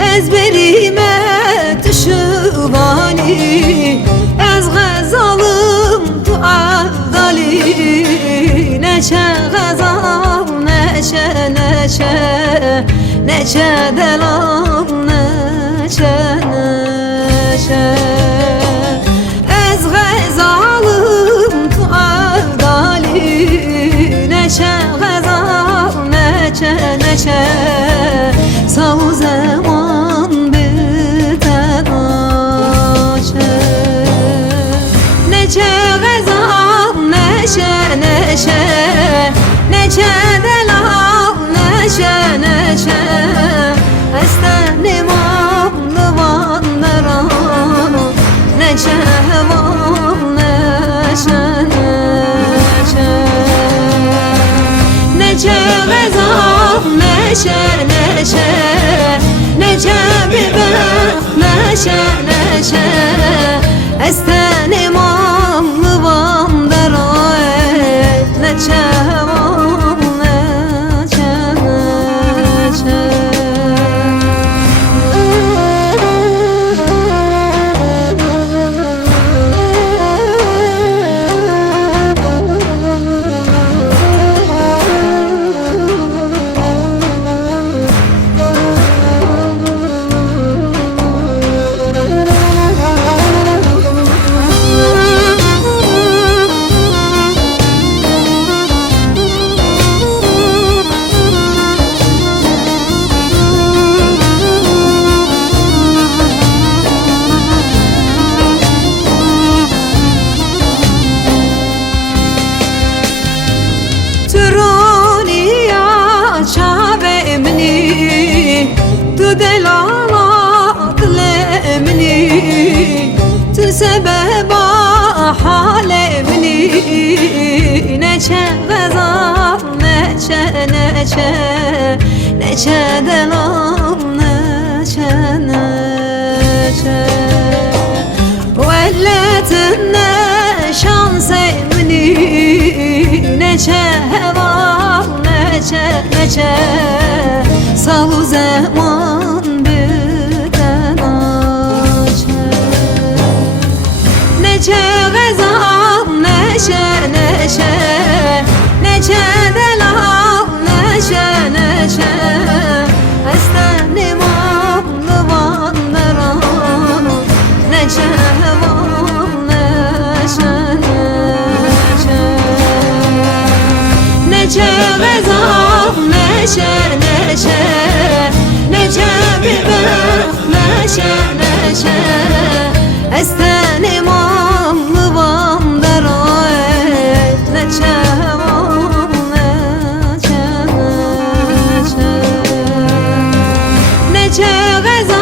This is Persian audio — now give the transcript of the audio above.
از بریمت شوانی از غزالم تو عدالی نشه غزال نشه نشه نشه دلم نشه نشه از غزالم تو عدالی نشه غزال نشه نشه سو زمان بتناشه نشه غزال نشه نشه نشه دلم نشه نشه استن امام لوان دران نشه وان نشه نشه نشه غزال نشه نشه نشه ببر نشه نشه استن امام لوان دران نشه وان نشه نشه سبب حال مني نشا غزال نشا نشا نشا دلم نشا نشا ولت النشان مني نشا هوا نشا نشا صار زمان نشه غزال نشه نشه نشه دلم نشه نشه استن امام لوان دران نشه وان نشه نشه نشه غزال نشه نشه نشه ببر نشه نشه استن امام لوان دران نشه وان نشه نشه نشه غزال